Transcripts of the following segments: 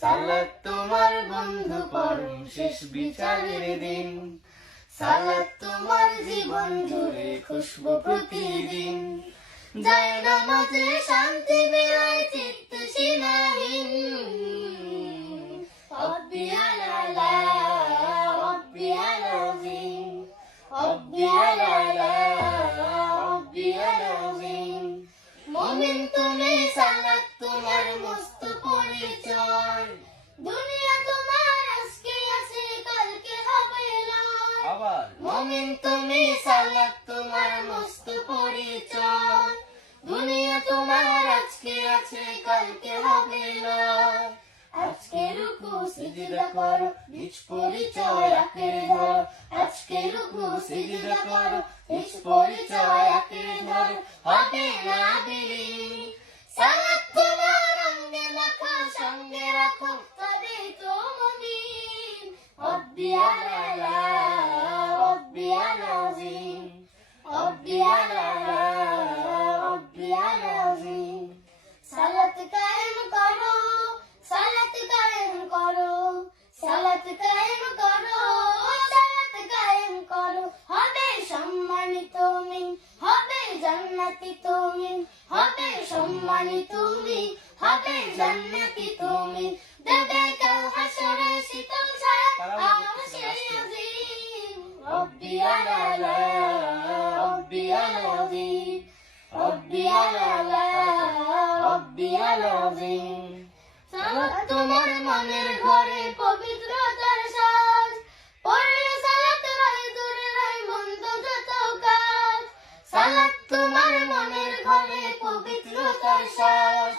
সালাত তোমার বন্ধু পরম শেষ বিচারের দিন, সালাত তোমার জীবন জুড়ে খুশবু প্রতিদিন, যায় নামাজে শান্তি বেড়ায় চিত্ত সীমাহীন। রব্বি আলা রব্বি আলাযীম, রব্বি আলা রব্বি আলাযীম। মুমিন তুমি সালাত তোমার মস্ত পরিচয়, দুনিয়া তোমার আজকে আছে কালকে হবে লয়। আবার মুমিন তুমি সালাত তোমার মস্ত পরিচয়, দুনিয়া তোমার আজকে আছে কালকে হবে লয়। আজকে রুকু সিজদা করো নিজ পরিচয় আঁকড়ে ধরো, আজকে রুকু সিজদা করো নিজ পরিচয় আঁকড়ে ধরো, হবে না বিলীন। সালাত তোমার অঙ্গে মাখো সঙ্গে রাখো তবেই তো মুমিন। রব্বি আলা রব্বি আলাযীম, রব্বি আলা রব্বি আলাযীম। সালাত কায়েম করো, সালাত কায়েম করো, সালাত কায়েম করো, সালাত কায়েম করো, হবে সম্মানিত তুমি, হবে জান্নাতি তুমি, হবে সম্মানিত তুমি, হবে জান্নাতি তুমি। দেবে কাল হাসরে শীতল ছায়া আরশে আজিম। রব্বি আলা রব্বি আলাযীম, রব্বি আলা রব্বি আলাযীম। সালাত তোমার মনের ঘরে পবিত্রতার সাজ, পড়লে সালাত রয় দূরে রয় মন্দ যত কাজ। সালাত তোমার মনের ঘরে পবিত্রতার সাজ,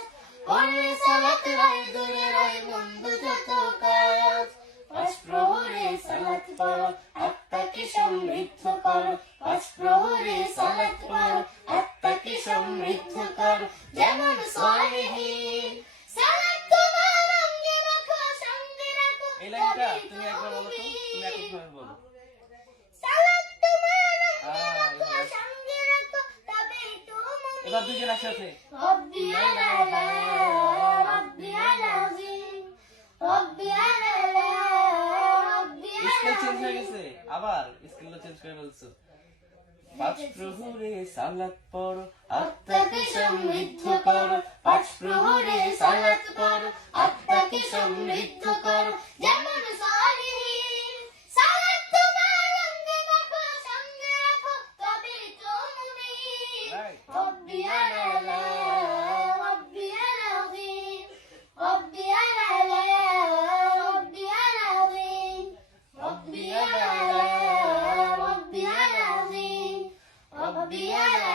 পড়লে সালাত রয় দূরে রয় মন্দ যত কাজ। পাঁচ প্রহরে সালাত পড়ো আত্মাকে সমৃদ্ধ করো, পাঁচ প্রহরে সালাত পড়ো আত্মাকে সমৃদ্ধ করো, যেমন সালেহীন। সালাত তোমার অঙ্গে মাখো সঙ্গে রাখো এই লাইনটা তবেই তুমি একবার বলো তো, তুমি মুমিন। একবার বলো। সালাত তোমার অঙ্গে মাখো সঙ্গে রাখো তবেই তো মুমিন। এবার দুইজন একসাথে। রব্বি আলা রব্বি আলাযীম, রব্বি আলা রব্বি স্কেল চেঞ্জ হয়ে আলাযীম। গেছে, আবার স্কেলটা চেঞ্জ করে বলছো। পাঁচ প্রহরে সালাত পড়ো আত্মাকে সমৃদ্ধ করো, পাঁচ প্রহরে সালাত পড়ো আত্মাকে সমৃদ্ধ করো, যেমন সালেহীন। সালাত তোমার অঙ্গে মাখো সঙ্গে রাখো তবেই তো মুমিন। Right. রব্বি আলা রব্বি আলাযীম, রব্বি আলা রব্বি আলাযীম, রব্বি আলা রব্বি আলাযীম, রব্বি আলা